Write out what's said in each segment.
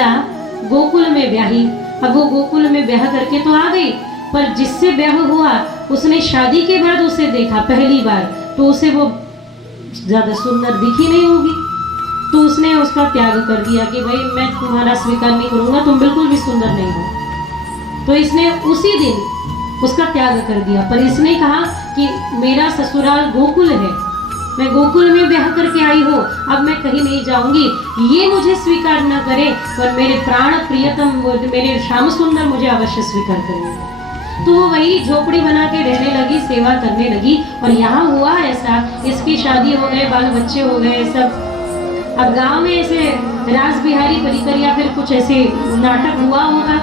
लीला गोकुल में ब्याही। अब वो गोकुल में ब्याह करके तो आ गई, पर जिससे ब्याह हुआ उसने शादी के बाद उसे देखा पहली बार, तो उसे वो ज्यादा सुंदर दिखी नहीं होगी, तो उसने उसका त्याग कर दिया कि भाई मैं तुम्हारा स्वीकार नहीं करूंगा, तुम बिल्कुल भी सुंदर नहीं हो। तो इसने उसी दिन उसका त्याग कर दिया। पर इसने कहा कि मेरा ससुराल गोकुल है, मैं गोकुल में ब्याह करके आई हूँ, अब मैं कहीं नहीं जाऊंगी, ये मुझे स्वीकार न करे पर मेरे प्राण प्रियतम मेरे श्याम सुंदर मुझे अवश्य स्वीकार करेंगे। तो वो वही झोपड़ी बना के रहने लगी, सेवा करने लगी। और यहाँ हुआ ऐसा, इसकी शादी हो गए, बाल बच्चे हो गए सब। अब गांव में ऐसे रास बिहारी परिकर या फिर कुछ ऐसे नाटक हुआ होगा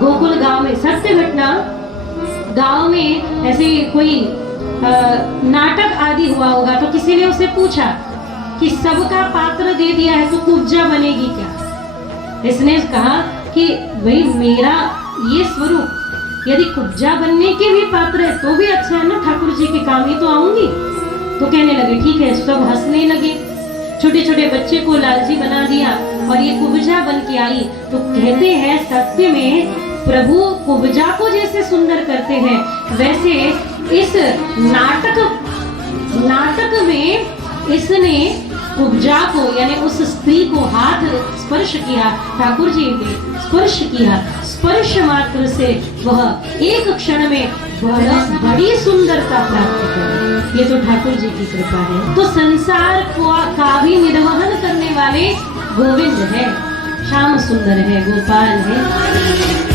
गोकुल गांव में, सत्य घटना। गांव में ऐसे कोई नाटक आदि हुआ होगा, तो किसी ने उसे पूछा कि सबका पात्र दे दिया है तो कुब्जा बनेगी क्या? इसने कहा कि भाई मेरा ये स्वरूप यदि कुब्जा बनने के भी पात्र है तो भी अच्छा है ना, ठाकुर जी के काम ही तो आऊंगी। तो कहने लगे ठीक है, सब हंसने लगे। छोटे छोटे बच्चे को लालची बना दिया और ये कुब्जा बन के आई। तो कहते हैं सत्य में प्रभु कुब्जा को जैसे सुंदर करते हैं, वैसे इस नाटक में इसने कुब्जा को यानी उस स्त्री को हाथ स्पर्श किया, ठाकुर जी ने स्पर्श किया। स्पर्श मात्र से वह एक क्षण में बड़ी सुंदरता प्राप्त कर। ये तो ठाकुर जी की कृपा है। तो संसार का भी निर्वहन करने वाले गोविंद है, श्याम सुंदर है, गोपाल है।